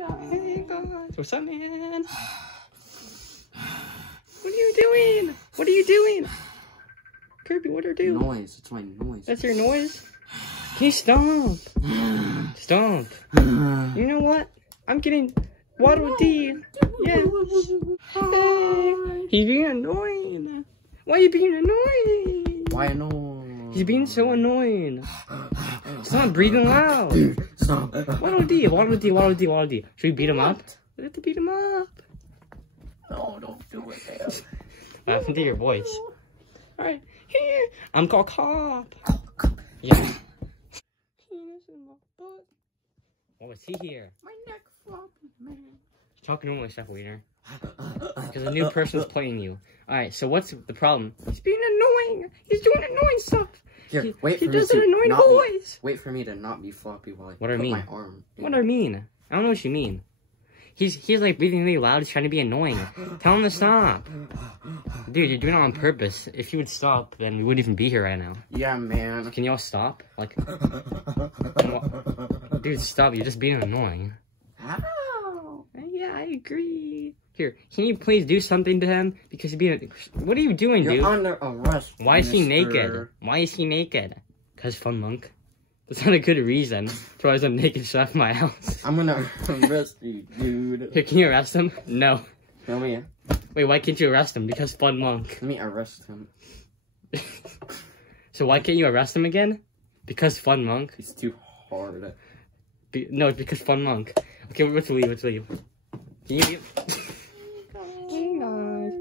Hey guys, what's up, man? What are you doing? What are you doing? Kirby, what are you doing? Noise, it's my noise. That's your noise? Can you stop? Stop. You know what? I'm getting Waddle Dee. Yeah. Hey, he's being annoying. Why are you being annoying? Why annoying? He's being so annoying. Stop breathing loud. Stop. Waddle Dee, Waddle Dee, Waddle Dee, Waddle Dee. Should we beat him up? We have to beat him up. No, don't do it, man. What happened to your voice? Alright, here. I'm called Cop. Yeah. Oh, is he here? My neck floppy, man. Talk normally, Chef Wiener. Because a new person's playing you. Alright, so what's the problem? He's being annoying. He's doing annoying stuff. Here, He does an annoying voice. Wait for me to not be floppy while I What do I mean? my arm. What do I mean? I don't know what you mean. He's like breathing really loud. He's trying to be annoying. Tell him to stop. Dude, you're doing it on purpose. If you would stop, then we wouldn't even be here right now. Yeah, man. Can y'all stop? Like, dude, stop. You're just being annoying. How? Yeah, I agree. Here, can you please do something to him? Because he's being... What are you doing, dude? You're under arrest, Why is he mister. naked? Why is he naked? Because Fun Monk. That's not a good reason to why I'm naked chef in my house. I'm gonna arrest you, dude. Here, can you arrest him? No. Come here. Wait, why can't you arrest him? Because Fun Monk. Let me arrest him. So why can't you arrest him again? Because Fun Monk? It's too hard. No, it's because Fun Monk. Okay, let's leave, let's leave. Can you leave? Hey guys.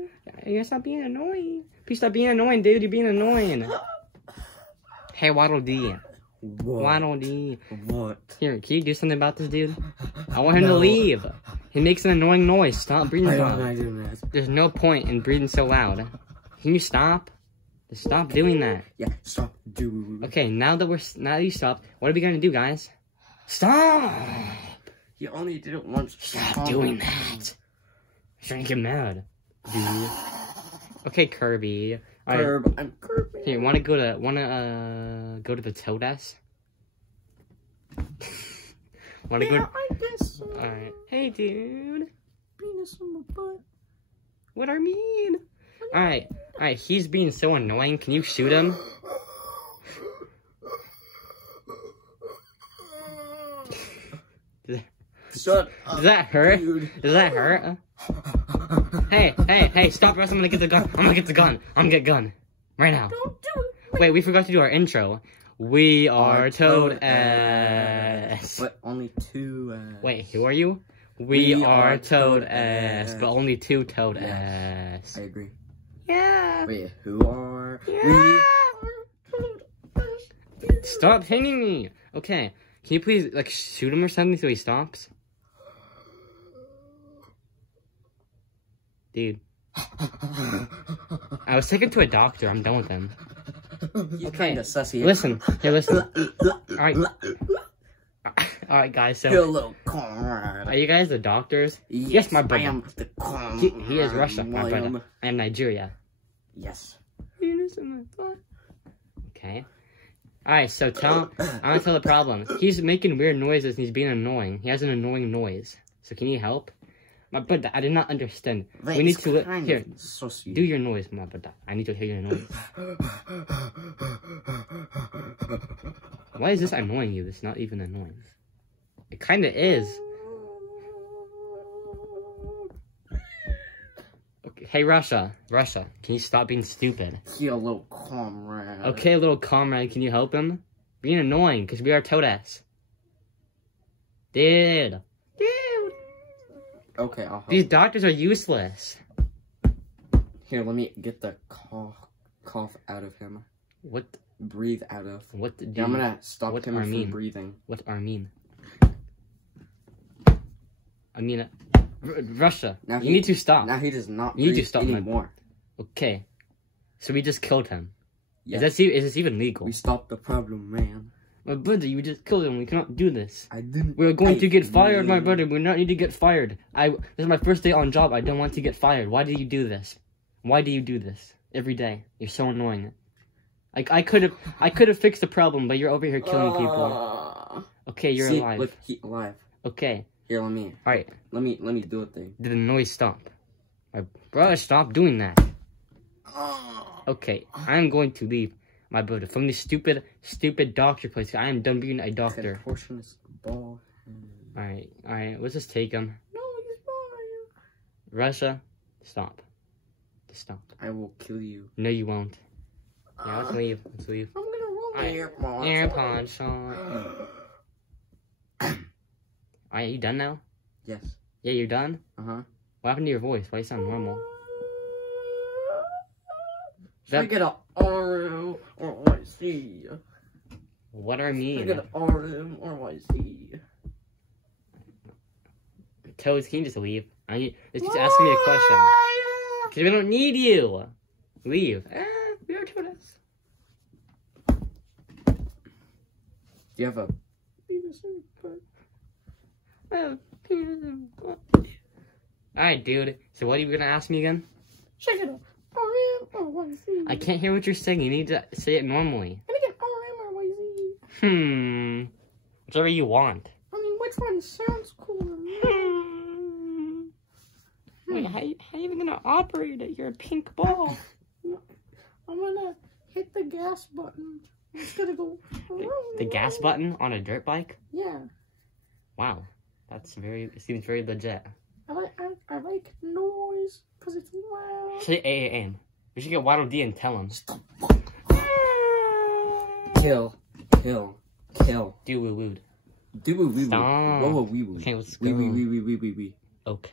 You stop being annoying. Please stop being annoying, dude. You're being annoying. Hey, Waddle Dee. What? Waddle Dee. What? Here, can you do something about this dude? I want him to leave. He makes an annoying noise. Stop breathing so loud. There's no point in breathing so loud. Can you stop? Just stop doing that. Yeah, stop, dude. Okay, now that you stopped, what are we gonna do, guys? Stop! You only did it once. Stop doing that. I'm trying to get mad, dude. Okay, Kirby. Kirb, right. I'm Kirby. Here, wanna go to the Toadess? Wanna go? I guess so. Alright. Hey, dude. Penis on my butt. What I mean? Alright, he's being so annoying. Can you shoot him? Shut up. Does that hurt? Dude. Does that hurt? Hey, stop us. I'm gonna get the gun. I'm gonna get the gun. I'm gonna get gun. Right now. Don't do it. Wait, we forgot to do our intro. We are Toad-ass. But only two, Wait, who are you? We are Toad-ass, but only two Toad-ass. Yes, I agree. Yeah. Wait, who are... Yeah. Stop hitting me. Okay. Can you please, like, shoot him or something so he stops? Dude. I was taken to a doctor. I'm done with him. He's kinda sussy. Listen. Here, listen. Alright. Alright, guys, so... Hello, comrade. Are you guys the doctors? Yes, my brother. I am the comrade. He is Russia, my brother. I am Nigeria. Yes. Okay. Alright, so I'm gonna tell the problem. He's making weird noises and he's being annoying. He has an annoying noise. So can you help? My brother, I did not understand. Wait, we need to here. So Do your noise, my brother. I need to hear your noise. Why is this annoying you? It's not even annoying. It kinda is. Okay, hey Russia, can you stop being stupid? Hello, comrade. Okay, little comrade, can you help him? Being annoying, because we are Toad-ass. Dude. Okay, I'll help. These doctors are useless. Here, let me get the cough out of him. What? Breathe out of. What? Yeah, I'm gonna stop what him from mean? breathing. What Armene? I mean, Russia. Now You need to stop. Now he does not You need to breathe stop anymore. Okay. So we just killed him. Yes. Is this even legal? We stopped the problem, man. My brother, you just killed him. We cannot do this. I didn't. We're going to get fired, my brother. We not need to get fired. This is my first day on job. I don't want to get fired. Why do you do this? Why do you do this every day? You're so annoying. Like I could have fixed the problem, but you're over here killing people. Okay, you're alive. Look, he's alive. Okay, Here, let me. Alright. Let me do a thing. Did the noise stop? My brother, stop doing that. Okay, I'm going to leave my brother from this stupid doctor place. I am done being a doctor. Contortionist ball. Alright, let's just take him. No, he's mine. Russia, stop. Just stop. I will kill you. No, you won't. Yeah, let's leave. Let's leave. I'm gonna roll my AirPods on. Alright, you done now? Yes. Yeah, you're done? Uh-huh. What happened to your voice? Why do you sound normal? Should I get a RM or YC? What are me? Should I get an RM or YC? Toes, can you just leave? It's just asking me a question. Because we don't need you. Leave. We are doing this. Do you have a... Alright, dude. So what are you gonna ask me again? Check it out. RM or YC? I can't hear what you're saying. You need to say it normally. Can I get RM or YC? Whichever you want. I mean, which one sounds cooler? Wait, how you even gonna operate it? You're a pink ball. I'm gonna hit the gas button. It's gonna go... The gas button on a dirt bike? Yeah. Wow. It seems very legit. I like noise because it's loud. Say AAM. We should get Waddle D and tell him. Kill. Do woo woo. Do woo woo. Stop. Whoa woo woo. Okay, let's go. Wee. Okay.